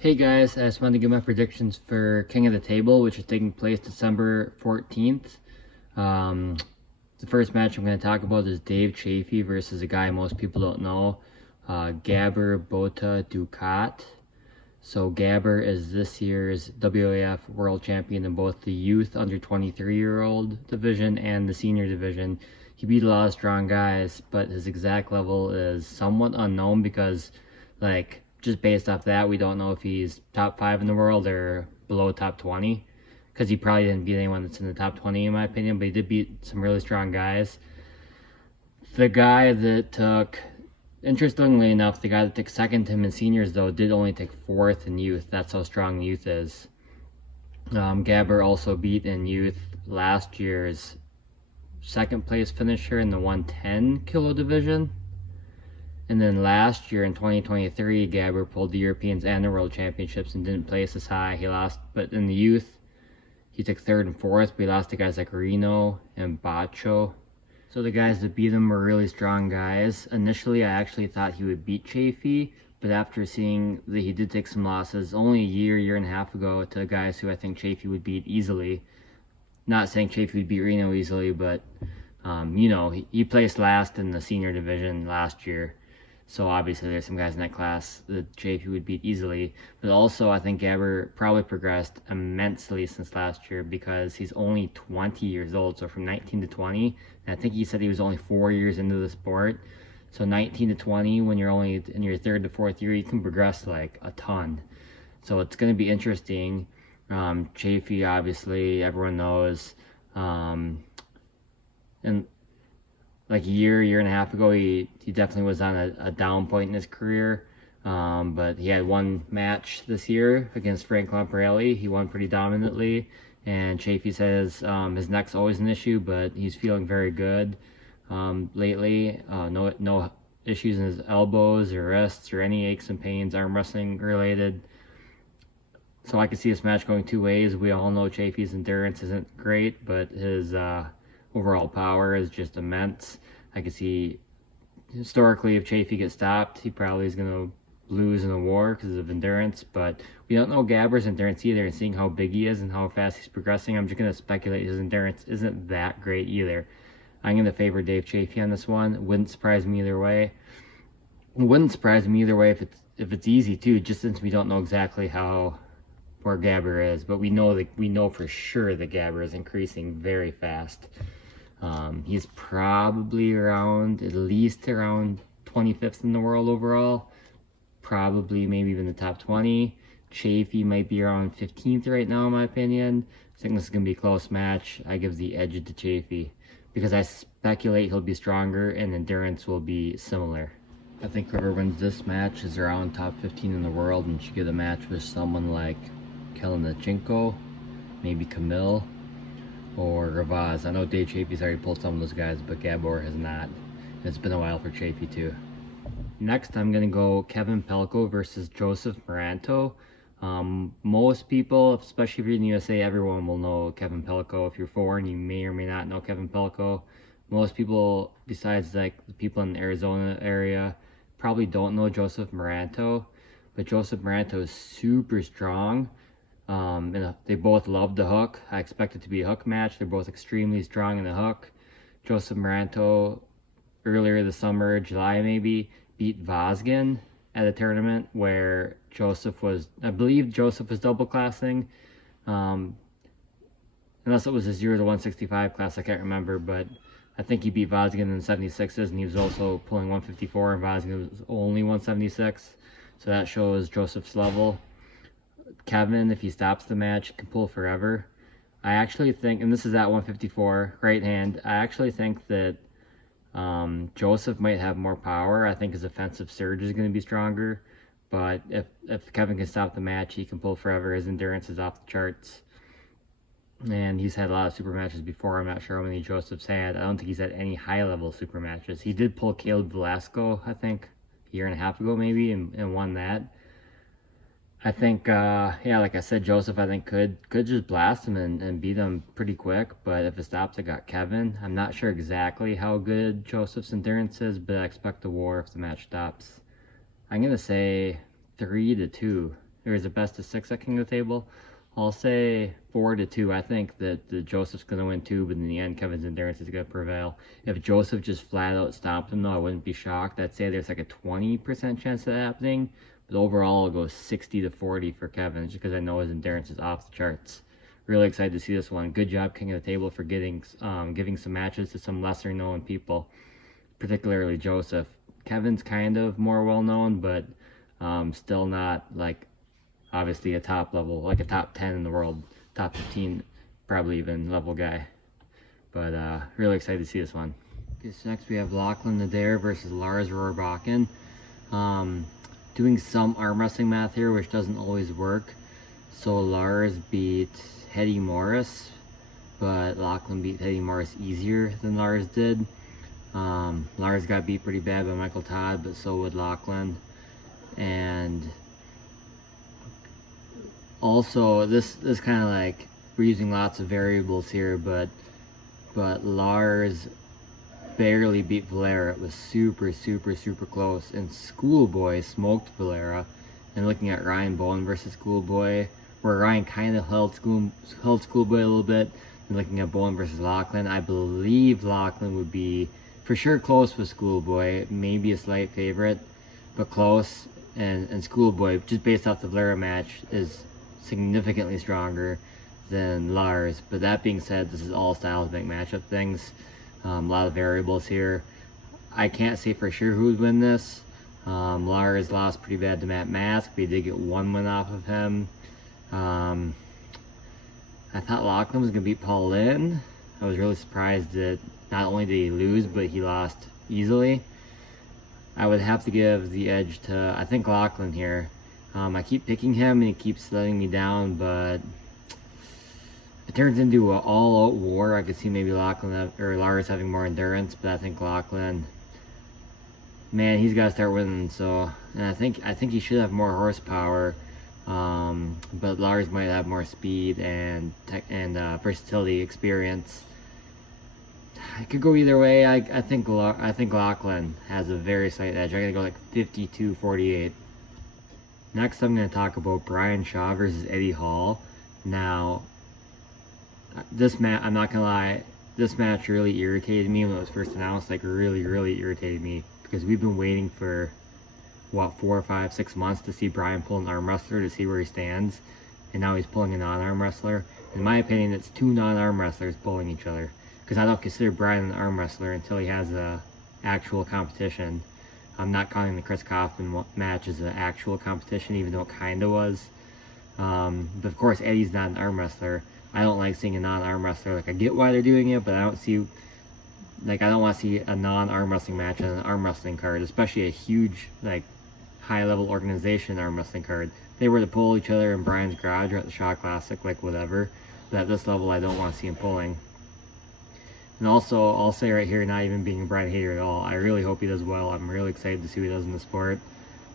Hey guys, I just wanted to give my predictions for King of the Table, which is taking place December 14th. Um, the first match I'm going to talk about is Dave Chaffee versus a guy most people don't know, Gabor Bota Dukat. So Gabor is this year's WAF World Champion in both the youth under 23-year-old division and the senior division. He beat a lot of strong guys, but his exact level is somewhat unknown because, just based off that, we don't know if he's top 5 in the world or below top 20, because he probably didn't beat anyone that's in the top 20 in my opinion, but he did beat some really strong guys. The guy that took Interestingly enough, the guy that took second to him in seniors, though, did only take fourth in youth. That's how strong youth is. Gabor also beat in youth last year's second place finisher in the 110 kilo division. And then last year in 2023, Gabor pulled the Europeans and the World Championships and didn't place as high. He lost, but in the youth, he took third and fourth, but he lost to guys like Reno and Bacho. So the guys that beat him were really strong guys. Initially, I actually thought he would beat Chaffee, but after seeing that he did take some losses only a year and a half ago to guys who I think Chaffee would beat easily. Not saying Chaffee would beat Reno easily, but he placed last in the senior division last year. So obviously there's some guys in that class that Chaffee would beat easily. But also I think Gabor probably progressed immensely since last year because he's only 20 years old. So from 19 to 20, and I think he said he was only 4 years into the sport. So 19 to 20, when you're only in your third to fourth year, you can progress like a ton. So it's going to be interesting. Chaffee, obviously, everyone knows. And like a year and a half ago, he definitely was on a down point in his career. But he had one match this year against Frank Lamparelli. He won pretty dominantly. And Chaffee says his neck's always an issue, but he's feeling very good lately. No issues in his elbows or wrists or any aches and pains, arm wrestling related. So I could see this match going two ways. We all know Chaffee's endurance isn't great, but his overall power is just immense. I could see historically if Chaffee gets stopped, he probably is going to lose in a war because of endurance, but we don't know Gabor's endurance either, and seeing how big he is and how fast he's progressing, I'm just going to speculate his endurance isn't that great either. I'm going to favor Dave Chaffee on this one. It wouldn't surprise me either way. It wouldn't surprise me either way if it's easy too, just since we don't know exactly where Gabor is, but we know for sure that Gabor is increasing very fast. He's probably at least around 25th in the world overall, probably maybe even the top 20. Chaffee might be around 15th right now in my opinion. I think this is going to be a close match. I give the edge to Chaffee because I speculate he'll be stronger and endurance will be similar. I think whoever wins this match is around top 15 in the world and should get a match with someone like Kalinachenko, maybe Camille, or Ravaz. I know Dave Chaffee's already pulled some of those guys, but Gabor has not. It's been a while for Chaffee too. Next, I'm going to go Kevin Pelko versus Joseph Moranto. Most people, especially if you're in the USA, everyone will know Kevin Pelko. If you're foreign, you may or may not know Kevin Pelko. Most people, besides like the people in the Arizona area, probably don't know Joseph Moranto. But Joseph Moranto is super strong. And they both love the hook. I expect it to be a hook match. They're both extremely strong in the hook. Joseph Moranto, earlier this summer, July maybe, beat Vazgen at a tournament where I believe Joseph was double classing. Unless it was a 0 to 165 class, I can't remember, but I think he beat Vazgen in the 76s, and he was also pulling 154, and Vazgen was only 176. So that shows Joseph's level. Kevin, if he stops the match, can pull forever. I actually think, and this is at 154, right hand, I actually think that Joseph might have more power. I think his offensive surge is going to be stronger. But if Kevin can stop the match, he can pull forever. His endurance is off the charts. And he's had a lot of super matches before. I'm not sure how many Joseph's had. I don't think he's had any high-level super matches. He did pull Caleb Velasco, I think, a year and a half ago maybe, and won that. I think, like I said, Joseph, I think, could just blast him and beat him pretty quick. But if it stops, I got Kevin. I'm not sure exactly how good Joseph's endurance is, but I expect a war if the match stops. I'm going to say 3-2. there is a best of 6 at King of the Table. I'll say 4-2. I think that Joseph's going to win 2, but in the end, Kevin's endurance is going to prevail. If Joseph just flat out stopped him, though, I wouldn't be shocked. I'd say there's like a 20% chance of that happening, but overall, I'll go 60-40 for Kevin, just because I know his endurance is off the charts. Really excited to see this one. Good job, King of the Table, for giving some matches to some lesser-known people, particularly Joseph. Kevin's kind of more well-known, but still not like obviously a top level, like a top 10 in the world, top 15 probably even level guy. But really excited to see this one. Okay, so next we have Lachlan Adair versus Lars Rohrbachen. Doing some arm wrestling math here, which doesn't always work. So Lars beat Hedy Morris, but Lachlan beat Hedy Morris easier than Lars did. Lars got beat pretty bad by Michael Todd, but so would Lachlan. And also, this kind of like, we're using lots of variables here, but Lars barely beat Valera. It was super close, and Schoolboy smoked Valera. And looking at Ryan Bowen versus Schoolboy, where Ryan kind of held Schoolboy a little bit, and looking at Bowen versus Lachlan, I believe Lachlan would be for sure close with Schoolboy, maybe a slight favorite, but close. And Schoolboy, just based off the Valera match, is significantly stronger than Lars. But that being said, this is all styles make matchup things. A lot of variables here. I can't say for sure who would win this. Lars lost pretty bad to Matt Mask, but he did get 1 win off of him. I thought Lachlan was going to beat Paul Lynn. I was really surprised that not only did he lose, but he lost easily. I would have to give the edge to, I think, Lachlan here. I keep picking him and he keeps letting me down, but if it turns into an all-out war, I could see maybe Lachlan or Lars having more endurance, but I think Lachlan, man, he's got to start winning. So, and I think he should have more horsepower, but Lars might have more speed and versatility, experience. It could go either way. I think Lachlan has a very slight edge. I'm gonna go like 52-48. Next, I'm gonna talk about Brian Shaw versus Eddie Hall. Now, this match, I'm not gonna lie, this match really irritated me when it was first announced. Like, really irritated me, because we've been waiting for what, 4, 5, 6 months to see Brian pull an arm wrestler to see where he stands, and now he's pulling a non-arm wrestler. In my opinion, it's 2 non-arm wrestlers pulling each other, because I don't consider Brian an arm wrestler until he has a actual competition. I'm not counting the Chris Kaufman match as an actual competition, even though it kind of was. But of course, Eddie's not an arm wrestler. I don't like seeing a non-arm wrestler. Like, I get why they're doing it, but I don't see, like, I don't want to see a non-arm wrestling match on an arm wrestling card, especially a huge, like, high-level organization arm wrestling card. If they were to pull each other in Brian's garage or at the Shaw Classic, like, whatever. But at this level, I don't want to see him pulling. And also, I'll say right here, not even being a Brian hater at all, I really hope he does well. I'm really excited to see what he does in the sport.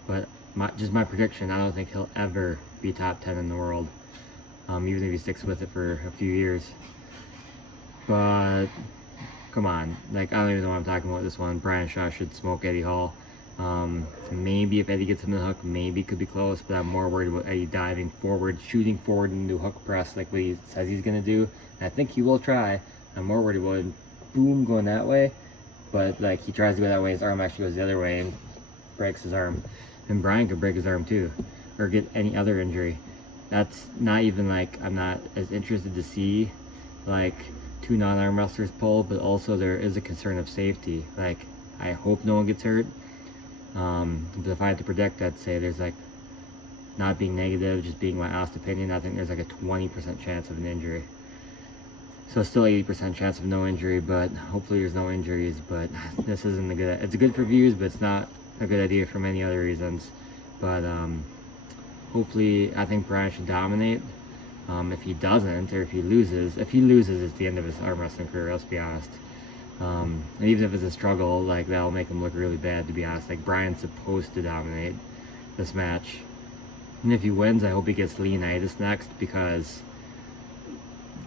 But just my prediction, I don't think he'll ever be top 10 in the world, even if he sticks with it for a few years. But come on, like, I don't even know what I'm talking about this one. Brian Shaw should smoke Eddie Hall. Maybe if Eddie gets him in the hook, maybe it could be close, but I'm more worried about Eddie diving forward, shooting forward into hook press like what he says he's going to do. And I think he will try. I'm more worried about him, boom, going that way, but like, he tries to go that way, his arm actually goes the other way and breaks his arm. And Brian could break his arm too, or get any other injury. That's not even like, I'm not as interested to see like 2 non-arm wrestlers pull, but also there is a concern of safety. Like, I hope no one gets hurt. But if I had to predict, I'd say there's like, not being negative, just being my honest opinion, I think there's like a 20% chance of an injury. So still 80% chance of no injury, but hopefully there's no injuries. But this isn't a good, it's good for views, but it's not a good idea for many other reasons. But hopefully, I think Brian should dominate. If he doesn't, or if he loses, it's the end of his arm wrestling career, let's be honest. And even if it's a struggle, like, that'll make him look really bad, to be honest. Like, Brian's supposed to dominate this match. And if he wins, I hope he gets Leonidas next, because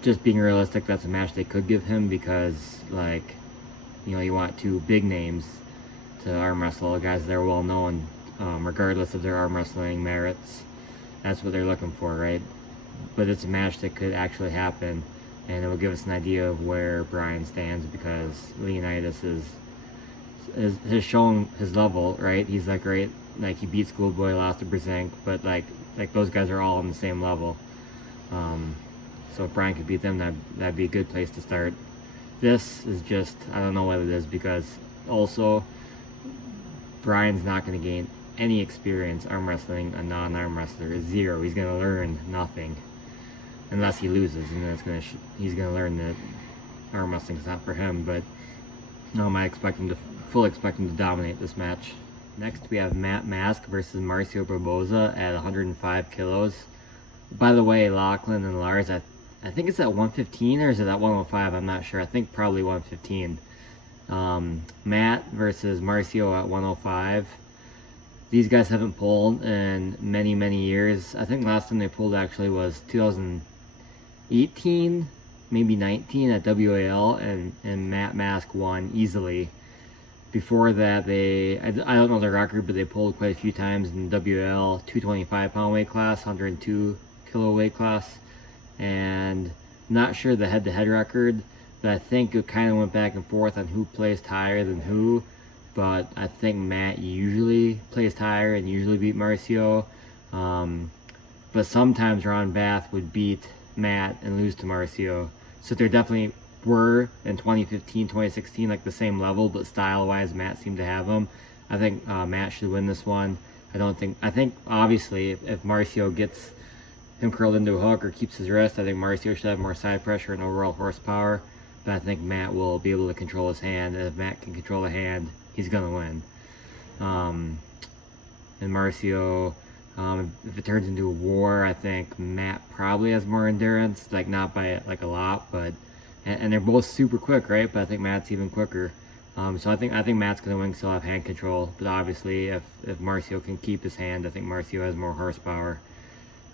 just being realistic, that's a match they could give him, because, like, you know, you want 2 big names to arm wrestle, guys that are well known, regardless of their arm wrestling merits. That's what they're looking for, right? But it's a match that could actually happen, and it will give us an idea of where Brian stands, because Leonidas has shown his level, right? He's like great, like he beat Schoolboy, lost to Brzenk, but like those guys are all on the same level. So if Brian could beat them, that'd be a good place to start. This is just, I don't know what it is, because also Brian's not going to gain any experience arm wrestling a non-arm wrestler. Zero. He's going to learn nothing unless he loses, and then he's going to learn that arm wrestling's not for him. But I fully expect him to dominate this match. Next we have Matt Mask versus Marcio Barboza at 105 kilos. By the way, Lachlan and Lars, I think it's at 115, or is it at 105? I'm not sure. I think probably 115. Matt versus Marcio at 105. These guys haven't pulled in many, many years. I think last time they pulled actually was 2018, maybe 19 at WAL, and Matt Mask won easily. Before that, I don't know the record, but they pulled quite a few times in WL 225 pound weight class, 102 kilo weight class, and not sure the head-to-head record, but I think it kind of went back and forth on who placed higher than who. But I think Matt usually placed higher and usually beat Marcio. But sometimes Ron Bath would beat Matt and lose to Marcio. So there definitely were in 2015, 2016, like the same level, but style-wise, Matt seemed to have them. I think Matt should win this one. I think obviously if Marcio gets him curled into a hook or keeps his wrist, I think Marcio should have more side pressure and overall horsepower. But I think Matt will be able to control his hand, and if Matt can control the hand, he's gonna win. And Marcio, if it turns into a war, I think Matt probably has more endurance, like not by like a lot, but and they're both super quick, right? But I think Matt's even quicker. So I think Matt's gonna win, still have hand control. But obviously, if Marcio can keep his hand, I think Marcio has more horsepower.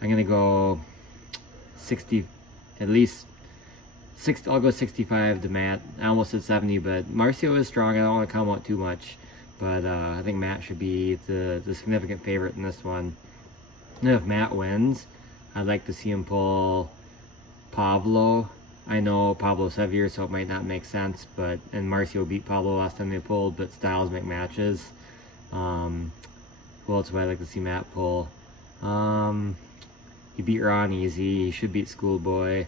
I'm gonna go 60, at least 60. I'll go 65 to Matt. I almost said 70, but Marcio is strong. I don't want to come out too much, but I think Matt should be the significant favorite in this one. And if Matt wins, I'd like to see him pull Pablo. I know Pablo's heavier, so it might not make sense, but and Marcio beat Pablo last time they pulled, but styles make matches. Who else would I like to see Matt pull? He beat Ron easy. He should beat Schoolboy.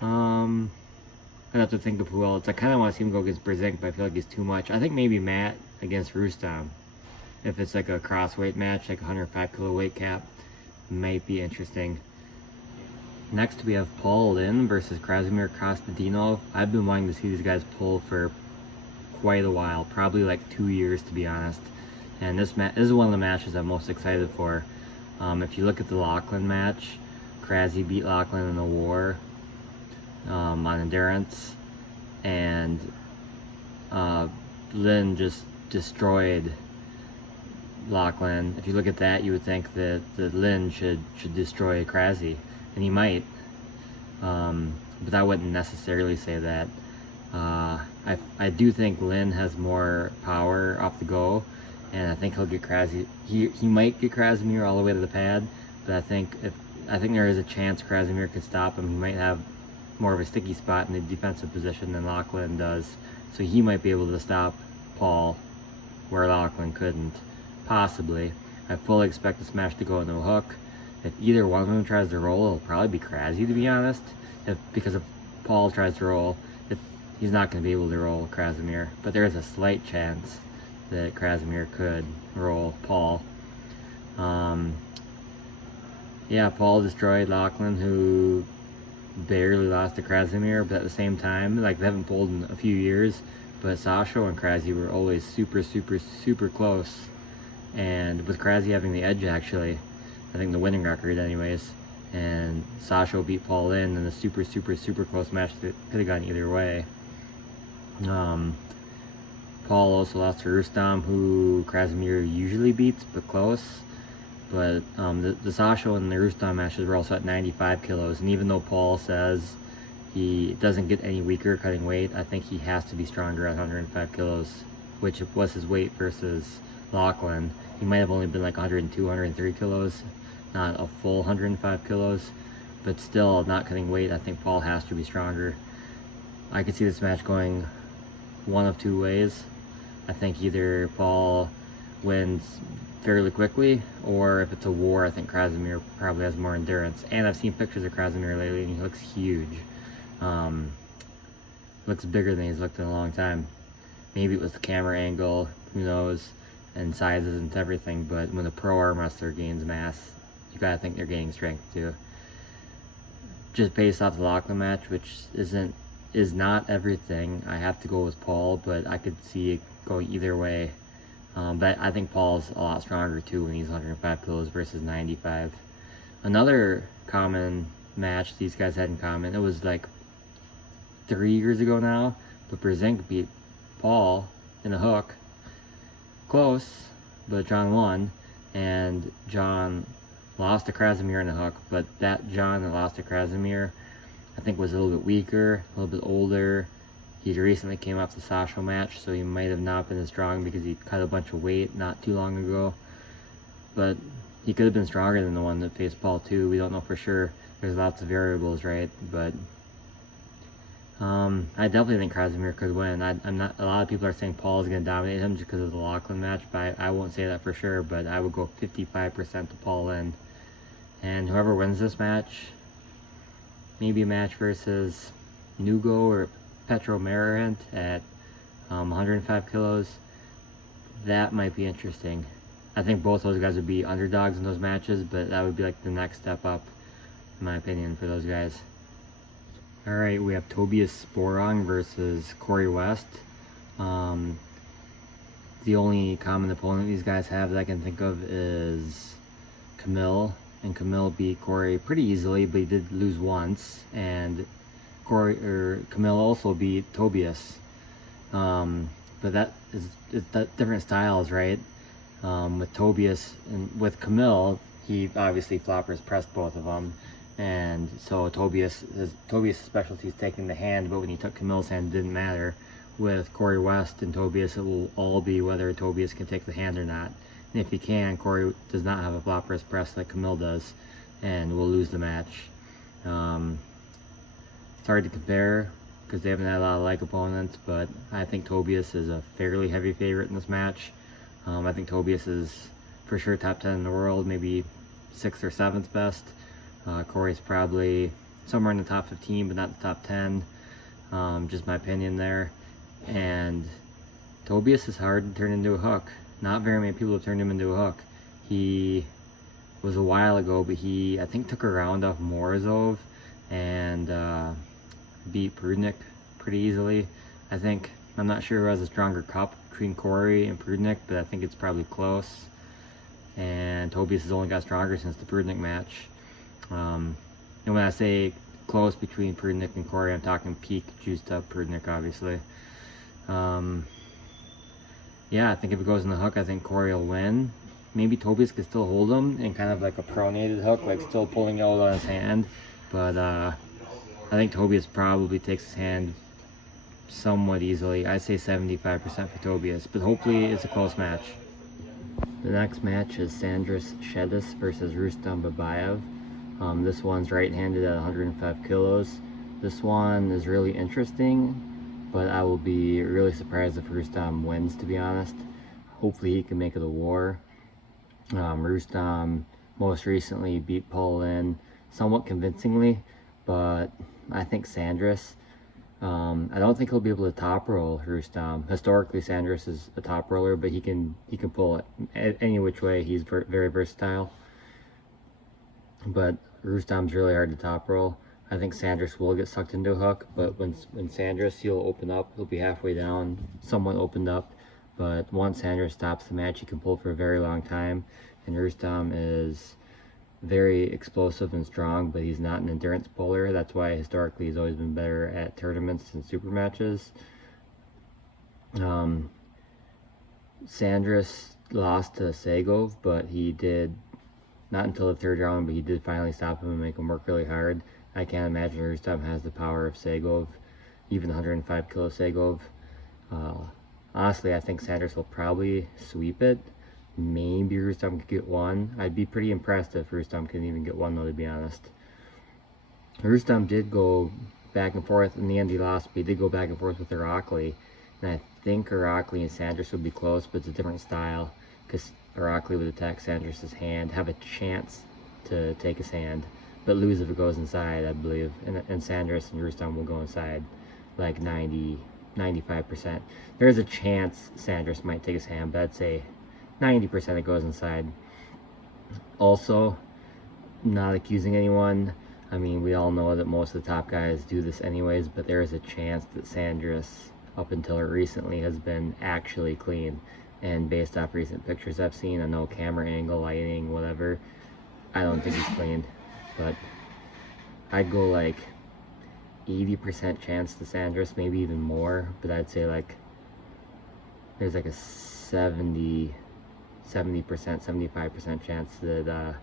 I'd have to think of who else. I kind of want to see him go against Brzenk, but I feel like he's too much. I think maybe Matt against Rustam. If it's like a crossweight match, like 105 kilo weight cap, might be interesting. Next we have Paul Lynn versus Krasimir Konstantinov. I've been wanting to see these guys pull for quite a while, probably like 2 years to be honest. And this is one of the matches I'm most excited for. If you look at the Lachlan match, Krasi beat Lachlan in a war on endurance, and Lynn just destroyed Lachlan. If you look at that, you would think that Lynn should destroy Krasi, and he might, but I wouldn't necessarily say that. I do think Lynn has more power off the go, and I think he'll get Krasi. He might get Krasimir all the way to the pad, but I think there is a chance Krasimir could stop him. He might have more of a sticky spot in the defensive position than Lachlan does, so he might be able to stop Paul where Lachlan couldn't, possibly. I fully expect this match to go into a hook. If either one of them tries to roll, it'll probably be Krasi, to be honest. Because if Paul tries to roll, he's not going to be able to roll Krasimir, but there is a slight chance that Krasimir could roll Paul. Yeah, Paul destroyed Lachlan, who barely lost to Krasimir, but at the same time, like, they haven't pulled in a few years, but Sasho and Krasi were always super, super, super close. And with Krasi having the edge, actually, I think the winning record anyways, and Sasho beat Paul Lynn in a super, super, super close match that could have gone either way. Paul also lost to Rustam, who Krasimir usually beats, but close. But the Sasho and the Rustam matches were also at 95 kilos, and even though Paul says he doesn't get any weaker cutting weight, I think he has to be stronger at 105 kilos, which was his weight versus Lachlan. He might have only been like 102, 103 kilos, not a full 105 kilos, but still not cutting weight. I think Paul has to be stronger. I could see this match going one of two ways. I think either Paul wins fairly quickly, or if it's a war, I think Krasimir probably has more endurance. And I've seen pictures of Krasimir lately, and he looks huge. Looks bigger than he's looked in a long time. Maybe it was the camera angle, who knows, and sizes and everything, but when a pro arm wrestler gains mass, you gotta think they're gaining strength too. Just based off the Lachlan match, which is not everything, I have to go with Paul, but I could see it going either way. But I think Paul's a lot stronger too when he's 105 kilos versus 95. Another common match these guys had in common, it was like 3 years ago now, but Brzenk beat Paul in a hook. Close, but John won, and John lost to Krasimir in a hook, but that John that lost to Krasimir, I think, was a little bit weaker, a little bit older. He recently came off the Sasha match, so he might have not been as strong because he cut a bunch of weight not too long ago. But he could have been stronger than the one that faced Paul too. We don't know for sure. There's lots of variables, right? But I definitely think Krasimir could win. I'm not. A lot of people are saying Paul is going to dominate him just because of the Lachlan match, but I won't say that for sure. But I would go 55% to Paul in, and whoever wins this match, maybe a match versus Nugo or Petro Marant at 105 kilos. That might be interesting. I think both those guys would be underdogs in those matches, but that would be like the next step up, in my opinion, for those guys. Alright, we have Tobias Sporong versus Corey West. The only common opponent these guys have that I can think of is Camille, and Camille beat Corey pretty easily, but he did lose once, and Camille also beat Tobias. But that is that different styles, right? With Tobias and with Camille, he obviously floppers pressed both of them. And so Tobias' specialty is taking the hand, but when he took Camille's hand, it didn't matter. With Corey West and Tobias, it will all be whether Tobias can take the hand or not. And if he can, Corey does not have a flopper's press like Camille does, and will lose the match. It's hard to compare because they haven't had a lot of like opponents, but I think Tobias is a fairly heavy favorite in this match. I think Tobias is for sure top 10 in the world, maybe 6th or 7th best. Corey's probably somewhere in the top 15, but not the top 10. Just my opinion there. And Tobias is hard to turn into a hook. Not very many people have turned him into a hook. He was a while ago, but he, I think, took a round off Morozov and beat Prudnik pretty easily. I'm not sure who has a stronger cup between Corey and Prudnik, but I think it's probably close. And Tobias has only got stronger since the Prudnik match. And when I say close between Prudnik and Corey, I'm talking peak juiced up Prudnik, obviously. Yeah, I think if it goes in the hook, I think Corey will win. Maybe Tobias could still hold him in kind of like a pronated hook, like still pulling out on his hand. But I think Tobias probably takes his hand somewhat easily. I'd say 75% for Tobias, but hopefully it's a close match. The next match is Sandras Shedis versus Rustam Babayev. This one's right-handed at 105 kilos. This one is really interesting, but I will be really surprised if Rustam wins, to be honest. Hopefully he can make it a war. Rustam most recently beat Paul Lynn somewhat convincingly, but I think Sandras, I don't think he'll be able to top roll Rustam. Historically, Sandras is a top roller, but he can pull it any which way. He's very versatile. But Rustam's really hard to top roll. I think Sandras will get sucked into a hook, but when Sandras, he'll open up, he'll be halfway down, somewhat opened up. But once Sandras stops the match, he can pull for a very long time. And Rustam is very explosive and strong, but he's not an endurance puller. That's why historically he's always been better at tournaments and super matches. Sandras lost to Segov, but he did, not until the 3rd round, but he did finally stop him and make him work really hard. I can't imagine Rustam has the power of Segov, even 105 kilo Segov. Honestly, I think Sandras will probably sweep it, maybe Rustam could get one. I'd be pretty impressed if Rustam couldn't even get one though, to be honest. Rustam did go back and forth. In the end he lost, but he did go back and forth with Irakli. And I think Irakli and Sanders would be close, but it's a different style. Because Irakli would attack Sanders' hand, have a chance to take his hand, but lose if it goes inside, I believe. And Sanders and Rustam will go inside like 95%. There's a chance Sanders might take his hand, but I'd say 90% it goes inside. Also, not accusing anyone. I mean, we all know that most of the top guys do this anyways, but there is a chance that Sanders, up until recently, has been actually clean. And based off recent pictures I've seen, I know camera angle, lighting, whatever, I don't think he's clean. But I'd go like 80% chance to Sanders, maybe even more, but I'd say like there's like a 70%, 75% chance that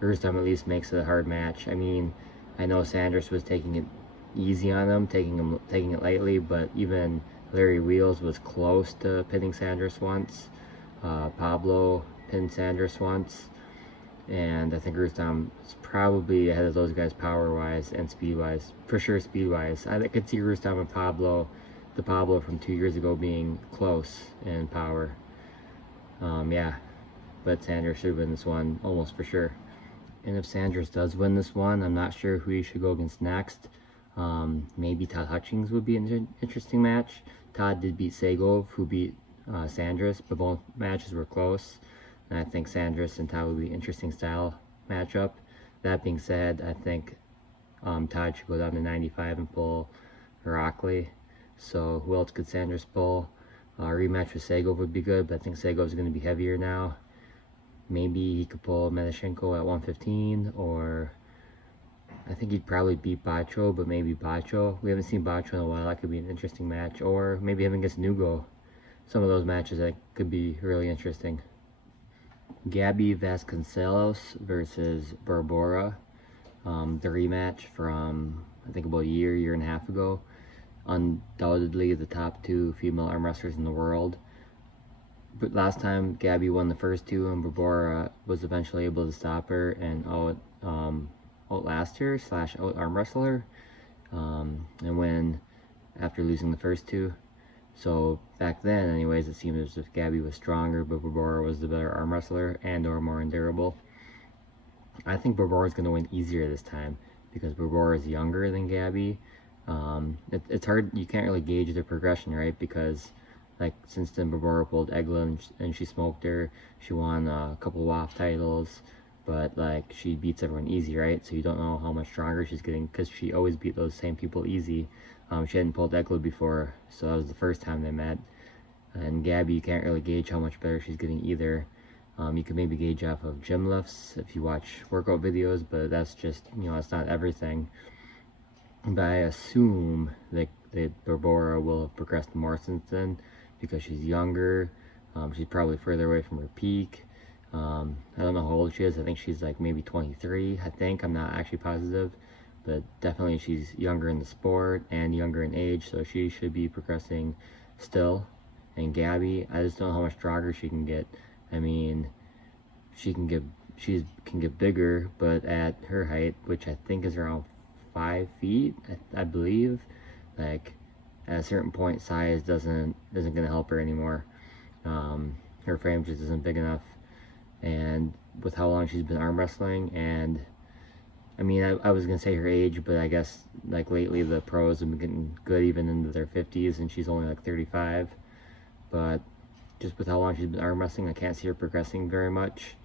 Rustam at least makes it a hard match. I mean, I know Sanders was taking it easy on him, taking it lightly, but even Larry Wheels was close to pinning Sanders once. Pablo pinned Sanders once, and I think Rustam is probably ahead of those guys power-wise and speed-wise. For sure, speed-wise. I could see Rustam and Pablo, the Pablo from 2 years ago, being close in power. Yeah, but Sanders should win this one almost for sure. And if Sanders does win this one, I'm not sure who he should go against next. Maybe Todd Hutchings would be an interesting match. Todd did beat Segov, who beat Sanders, but both matches were close. And I think Sanders and Todd would be an interesting style matchup. That being said, I think Todd should go down to 95 and pull Irakli. So who else could Sanders pull? Rematch with Segov would be good, but I think Segov's going to be heavier now. Maybe he could pull Medashenko at 115, or I think he'd probably beat Bacho, but maybe Bacho. We haven't seen Bacho in a while. That could be an interesting match. Or maybe him against Nugo. Some of those matches that could be really interesting. Gabby Vasconcelos versus Barbora. The rematch from, I think, about a year and a half ago. Undoubtedly the top 2 female arm wrestlers in the world. But last time Gabby won the first 2, and Barbora was eventually able to stop her and outlast her / out arm wrestle her, and win after losing the first 2. So back then, anyways, it seemed as if Gabby was stronger, but Barbora was the better arm wrestler and or more endurable. I think Barbora is going to win easier this time because Barbora is younger than Gabby. It's hard, you can't really gauge their progression, right? Because like since then Barbora pulled Egla and she smoked her. She won a couple WAF titles, but like she beats everyone easy, right? So you don't know how much stronger she's getting because she always beat those same people easy. She hadn't pulled Egla before, so that was the first time they met. And Gabby, you can't really gauge how much better she's getting either. You can maybe gauge off of gym lifts if you watch workout videos, but that's just, you know, that's not everything. But I assume that Barbora will have progressed more since then because she's younger. She's probably further away from her peak. I don't know how old she is. I think she's like maybe 23. I think, I'm not actually positive, but definitely she's younger in the sport and younger in age, so she should be progressing still. And Gabby, I just don't know how much stronger she can get. I mean, she can get bigger, but at her height, which I think is around 5 feet, I believe, like at a certain point, size isn't gonna help her anymore. Her frame just isn't big enough, and with how long she's been arm wrestling, and I mean, I was gonna say her age, but I guess like lately the pros have been getting good even into their 50s, and she's only like 35. But just with how long she's been arm wrestling, I can't see her progressing very much.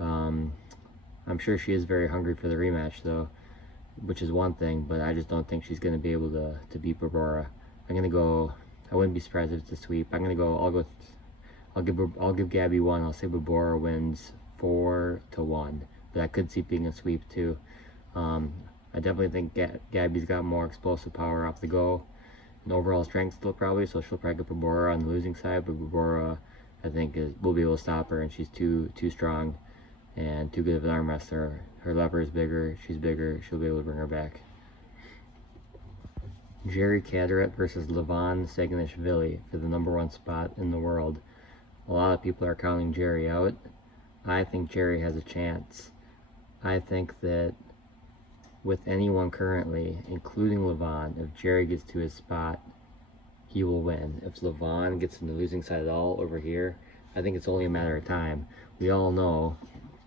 I'm sure she is very hungry for the rematch though, which is one thing, but I just don't think she's gonna be able to beat Barbora. I'm gonna go, I wouldn't be surprised if it's a sweep. I'll give Gabby 1. I'll say Barbora wins 4-1, but I could see it being a sweep too. I definitely think Gabby's got more explosive power off the go and overall strength still probably, so she'll probably get Barbora on the losing side, but Barbora, I think, will be able to stop her, and she's too strong and too good of an arm wrestler. Her lever is bigger, she's bigger, she'll be able to bring her back. Jerry Caderet versus Levan Segnishvili for the #1 spot in the world. A lot of people are counting Jerry out. I think Jerry has a chance. I think that with anyone currently, including Levon, if Jerry gets to his spot, he will win. If Levon gets in the losing side at all over here, I think it's only a matter of time. We all know,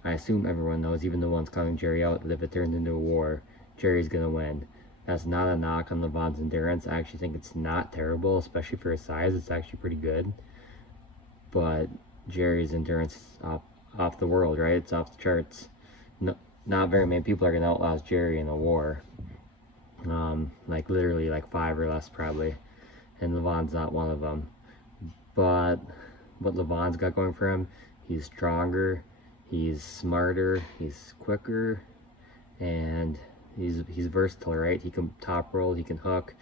I assume everyone knows, even the ones counting Jerry out, that if it turns into a war, Jerry's gonna win. That's not a knock on Levon's endurance. I actually think it's not terrible, especially for his size. It's actually pretty good. But Jerry's endurance is off the world, right? It's off the charts. No, not very many people are going to outlast Jerry in a war. Like literally like 5 or less probably. And Levon's not one of them. But what Levon's got going for him, he's stronger, he's smarter, he's quicker, and he's versatile, right? He can top roll, he can hook.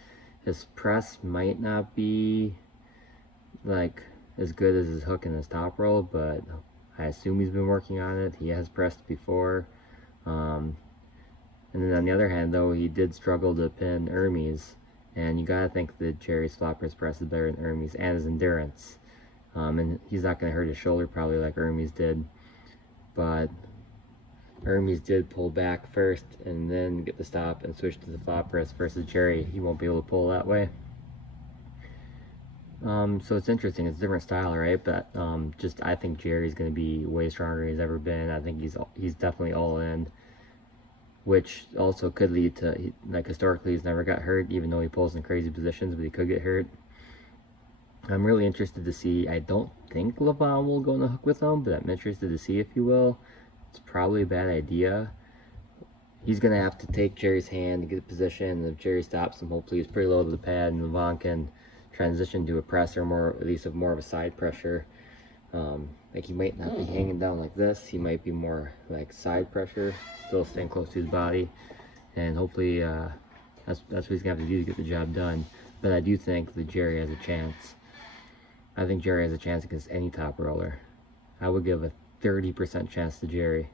His press might not be like as good as his hook and his top roll, but I assume he's been working on it. He has pressed before. And then on the other hand, though, he did struggle to pin Hermes, and you gotta think that Jerry's flop press is better than Hermes, and his endurance. And he's not gonna hurt his shoulder probably like Hermes did, but Hermes did pull back first and then get the stop and switch to the flop press versus Jerry. He won't be able to pull that way. So it's interesting. It's a different style, right? But just I think Jerry's going to be way stronger than he's ever been. I think he's definitely all in, which also could lead to, like, historically he's never got hurt, even though he pulls in crazy positions, but he could get hurt. I'm really interested to see. I don't think Levon will go on the hook with him, but I'm interested to see if he will. It's probably a bad idea. He's going to have to take Jerry's hand to get a position, and if Jerry stops him, hopefully he's pretty low to the pad, and Levon can transition to a press, or more, at least of more of a side pressure. Like he might not be hanging down like this. He might be more like side pressure, still staying close to his body, and hopefully that's what he's gonna have to do to get the job done. But I do think that Jerry has a chance. I think Jerry has a chance against any top roller. I would give a 30% chance to Jerry,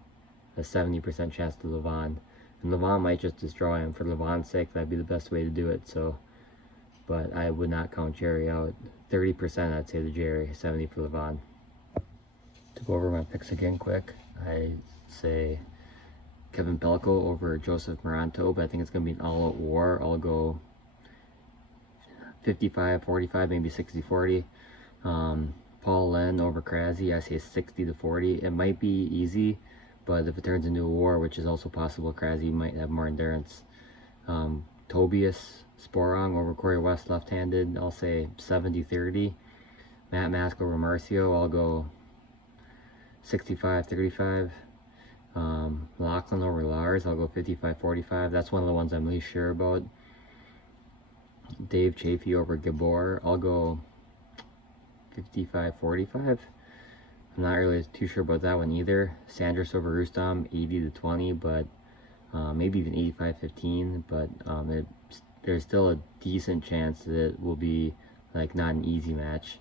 a 70% chance to Levon, and Levon might just destroy him. For Levon's sake, that'd be the best way to do it. So, but I would not count Jerry out. 30% I'd say to Jerry, 70 for Levon. To go over my picks again quick, I say Kevin Belko over Joseph Moranto, but I think it's going to be an all-out war. I'll go 55-45, maybe 60-40. Paul Lynn over Krasny, I say 60-40. It might be easy, but if it turns into a war, which is also possible, Krasny might have more endurance. Tobias Sporong over Corey West left-handed, I'll say 70-30. Matt Mask over Marcio, I'll go 65-35. Lachlan over Lars, I'll go 55-45. That's one of the ones I'm least sure about. Dave Chafee over Gabor, I'll go 55-45. I'm not really too sure about that one either. Sanders over Rustam, 80-20, but maybe even 85-15, but there's still a decent chance that it will be like not an easy match.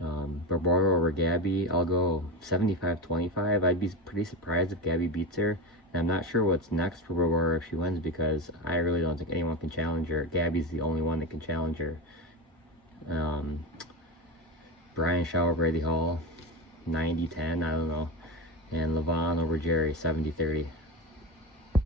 Barbaro over Gabby, I'll go 75-25. I'd be pretty surprised if Gabby beats her. And I'm not sure what's next for Barbaro if she wins, because I really don't think anyone can challenge her. Gabby's the only one that can challenge her. Brian Shaw over Brady Hall, 90-10, I don't know. And Levon over Jerry, 70-30.